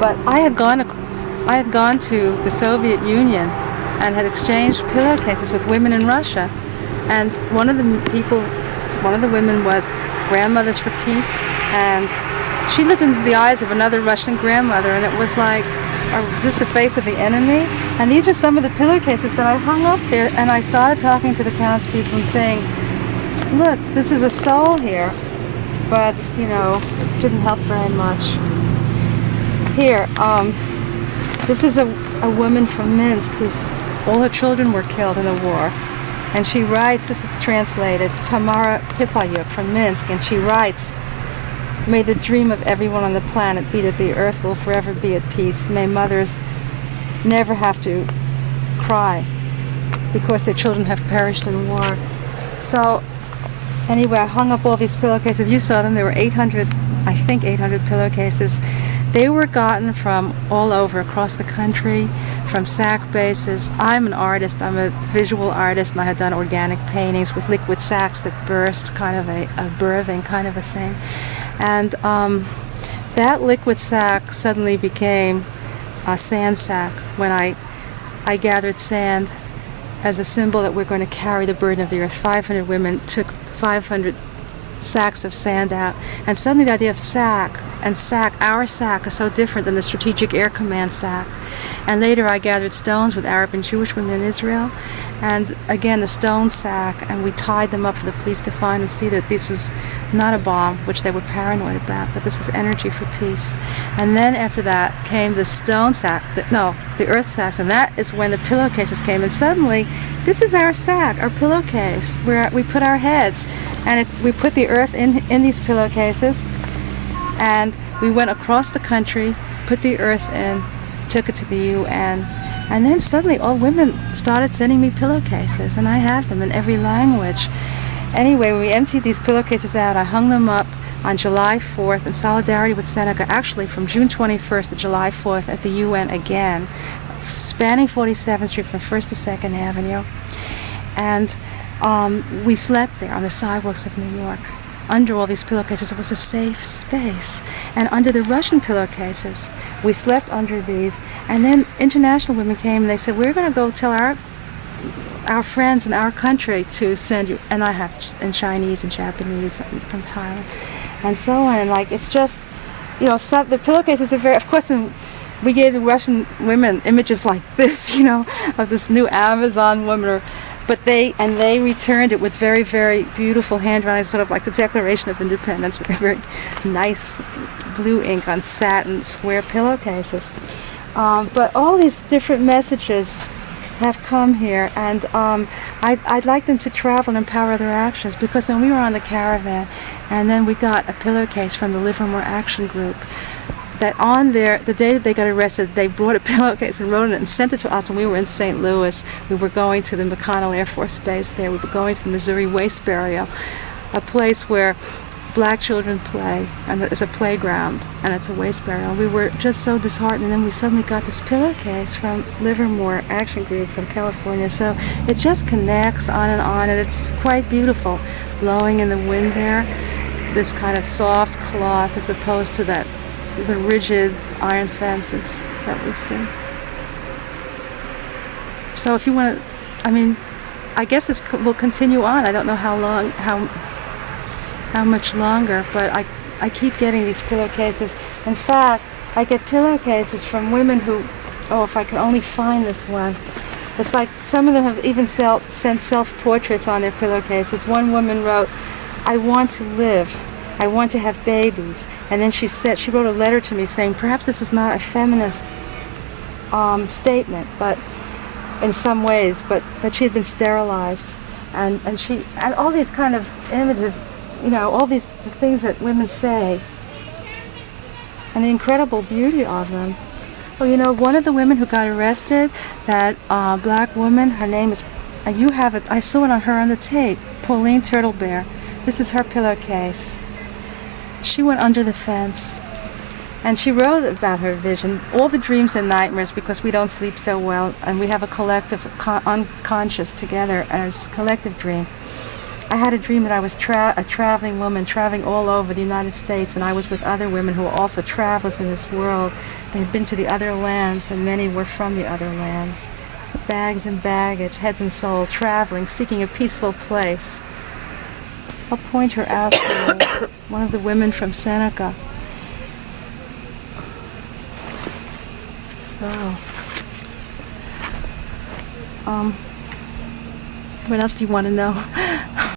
But I had gone to the Soviet Union and had exchanged pillowcases with women in Russia. And one of the women was Grandmothers for Peace, and she looked into the eyes of another Russian grandmother, and it was like, is this the face of the enemy? And these are some of the pillowcases that I hung up there, and I started talking to the townspeople and saying, look, this is a soul here, but, you know, it didn't help very much. Here, this is a woman from Minsk whose all her children were killed in the war. And she writes, this is translated, Tamara Pipayuk from Minsk, and she writes, may the dream of everyone on the planet be that the earth will forever be at peace. May mothers never have to cry because their children have perished in war. So anyway, I hung up all these pillowcases. You saw them. There were 800, I think 800 pillowcases. They were gotten from all over, across the country, from sack bases. I'm an artist. I'm a visual artist, and I had done organic paintings with liquid sacks that burst, kind of a birthing kind of a thing. And that liquid sack suddenly became a sand sack when I gathered sand as a symbol that we're going to carry the burden of the earth. 500 women took 500 sacks of sand out, and suddenly the idea of sack and sack, our sack, is so different than the Strategic Air Command sack. And later I gathered stones with Arab and Jewish women in Israel, and again the stone sack, and we tied them up for the police to find and see that this was not a bomb, which they were paranoid about, but this was energy for peace. And then after that came the stone sack, the earth sacks, and that is when the pillowcases came, and suddenly this is our sack, our pillowcase, where we put our heads, and we put the earth in these pillowcases, and we went across the country, put the earth in, took it to the UN, and then suddenly all women started sending me pillowcases, and I have them in every language. Anyway, when we emptied these pillowcases out, I hung them up on July 4th in solidarity with Seneca, actually from June 21st to July 4th at the UN again, spanning 47th Street from 1st to 2nd Avenue. And we slept there on the sidewalks of New York. Under all these pillowcases, it was a safe space. And under the Russian pillowcases, we slept under these. And then international women came and they said, we're going to go tell our friends in our country to send you, and I have in Chinese and Japanese and from Thailand, and so on. And like, it's just, you know, the pillowcases are very, of course, when we gave the Russian women images like this, you know, of this new Amazon woman, but they returned it with very, very beautiful handwriting, sort of like the Declaration of Independence, very, very nice blue ink on satin square pillowcases. But all these different messages have come here, and I'd like them to travel and empower their actions, because when we were on the caravan, and then we got a pillowcase from the Livermore Action Group, that on there, the day that they got arrested, they brought a pillowcase and wrote it and sent it to us when we were in St. Louis. We were going to the McConnell Air Force Base there. We were going to the Missouri Waste Burial, a place where black children play, and it's a playground, and it's a waste burial. We were just so disheartened, and then we suddenly got this pillowcase from Livermore Action Group from California. So it just connects on, and it's quite beautiful, blowing in the wind there, this kind of soft cloth as opposed to the rigid iron fences that we see. So if you want to, I mean, I guess this will continue on. I don't know how long, how much longer, but I keep getting these pillowcases. In fact, I get pillowcases from women who, oh, if I can only find this one. It's like some of them have even sent self-portraits on their pillowcases. One woman wrote, I want to live. I want to have babies. And then she wrote a letter to me saying, perhaps this is not a feminist statement, but in some ways, but that she had been sterilized. And all these kind of images, you know, all these things that women say, and the incredible beauty of them. Well, you know, one of the women who got arrested, that black woman, her name is, you have it, I saw it on her on the tape, Pauline Turtlebear. This is her pillowcase. She went under the fence, and she wrote about her vision, all the dreams and nightmares, because we don't sleep so well, and we have a collective unconscious together, and it's a collective dream. I had a dream that I was a traveling woman, traveling all over the United States, and I was with other women who were also travelers in this world, They'd been to the other lands, and many were from the other lands. Bags and baggage, heads and soul, traveling, seeking a peaceful place. I'll point her out to one of the women from Seneca. So, what else do you want to know?